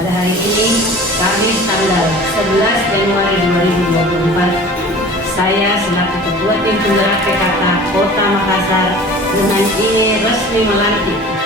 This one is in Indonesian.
Pada hari ini, Kamis tanggal 11 Januari 2024, saya selaku Ketua Tim Penggerak PKK Kota Makassar dengan ini resmi melantik